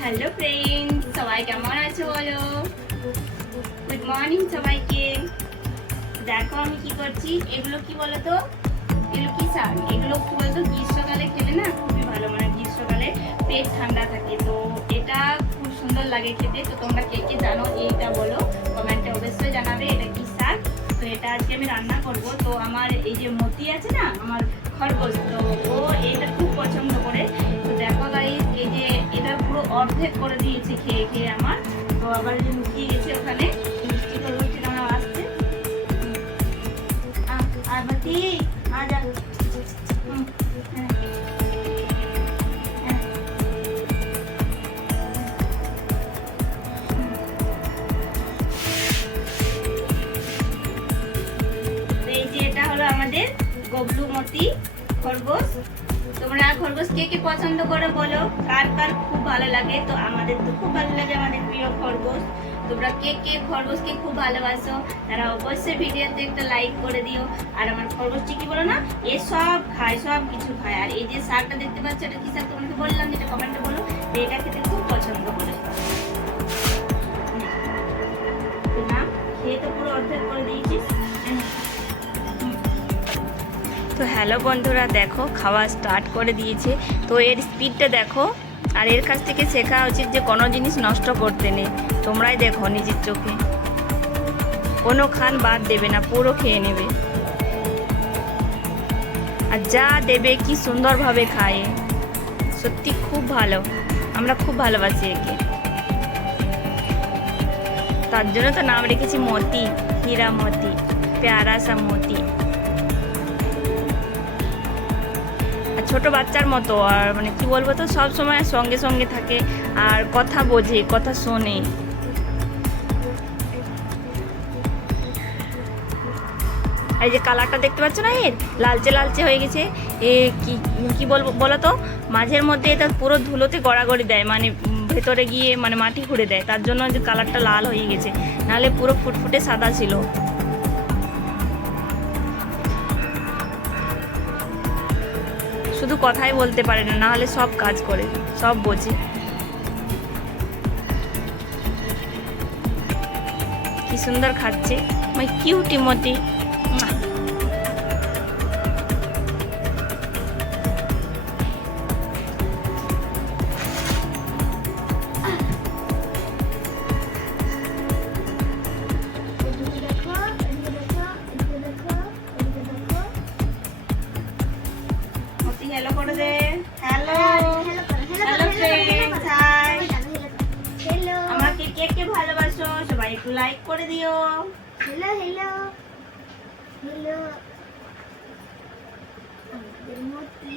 Hello friends সবাই কেমন আছো বলো? গুড মর্নিং সবাইকে। দেখো আমি কি করছি। এগুলো কি বলো তো এগুলো কি শাক এগুলো কি বলতো? গ্রীষ্মকালে খেলে না খুবই ভালো মানে গ্রীষ্মকালে পেট ঠান্ডা থাকে। তো এটা খুব সুন্দর লাগে খেতে। তো তোমরা কে কে জানো এইটা বলো? কমেন্টে অবশ্যই জানাবে এটা কি শাক? তো এটা আজকে আমি রান্না করব। তো আমার এই যে মতি আছে না, আমার খরগোশ, তো ও এটা খুব পছন্দ করে। অর্ধেক করে দিয়েছে খেয়ে খেয়ে আমার। তো আবার যে লুকিয়ে গেছে ওখানে, মিষ্টি খরগোশটা আমার আসছে। হ্যাঁ। হ্যাঁ। আমাদের খরগোশ। তোমরা খরগোশ কে কে পছন্দ করো বলো? কার কার খুব ভালো লাগে? তো আমাদের তো খুব ভালো লাগে আমাদের প্রিয় খরগোশ। তোমরা কে কে খরগোশকে খুব ভালোবাসো, তারা অবশ্যই ভিডিওতে একটা লাইক করে দিও। আর আমার খরগোশটি কি বলো না? এ সব খায়, সব কিছু খায়। আর এই যে শাকটা দেখতে পাচ্ছ, এটা কি শাক? তোমাকে বললাম, যেটা কমেন্টে বলো এটা খেতে খুব পছন্দ করে। তো হ্যালো বন্ধুরা, দেখো, খাওয়া স্টার্ট করে দিয়েছে। তো এর স্পিডটা দেখো, আর এর কাছ থেকে শেখা উচিত যে কোনো জিনিস নষ্ট করতে নেই। তোমরাই দেখো নিজের চোখে। কোনো খান বাদ দেবে না, পুরো খেয়ে নেবে। আর যা দেবে, কি সুন্দরভাবে খায়। সত্যি খুব ভালো। আমরা খুব ভালোবাসি একে। তার জন্য তো নাম রেখেছি মতি হীরা মতি প্যারা সা মতি আর ছোট বাচ্চার মতো, আর মানে কি বলব তো, সব সময় সঙ্গে সঙ্গে থাকে, আর কথা বোঝে, কথা শোনে। এই যে কালারটা দেখতে পাচ্ছ না এর? লালচে লালচে হয়ে গেছে। এ কি কি বলব বলো তো? মাঝের মধ্যে এটা পুরো ধুলোতে গড়াগড়ি দেয় মানে ভেতরে গিয়ে মানে মাটি খুঁড়ে দেয়। তার জন্য কালারটা লাল হয়ে গেছে। নাহলে পুরো ফুটফুটে সাদা ছিল। শুধু কথাই বলতে পারে না, নাহলে সব কাজ করে, সব বোঝে। কি সুন্দর খাচ্ছে। মাই কিউটি মতি হ্যালো করে দে hello hello friends hi hello আমাকে কে কে ভালোবাসো সবাই একটু লাইক করে দিও। হ্যালো হ্যালো হ্যালো আমাদের মতি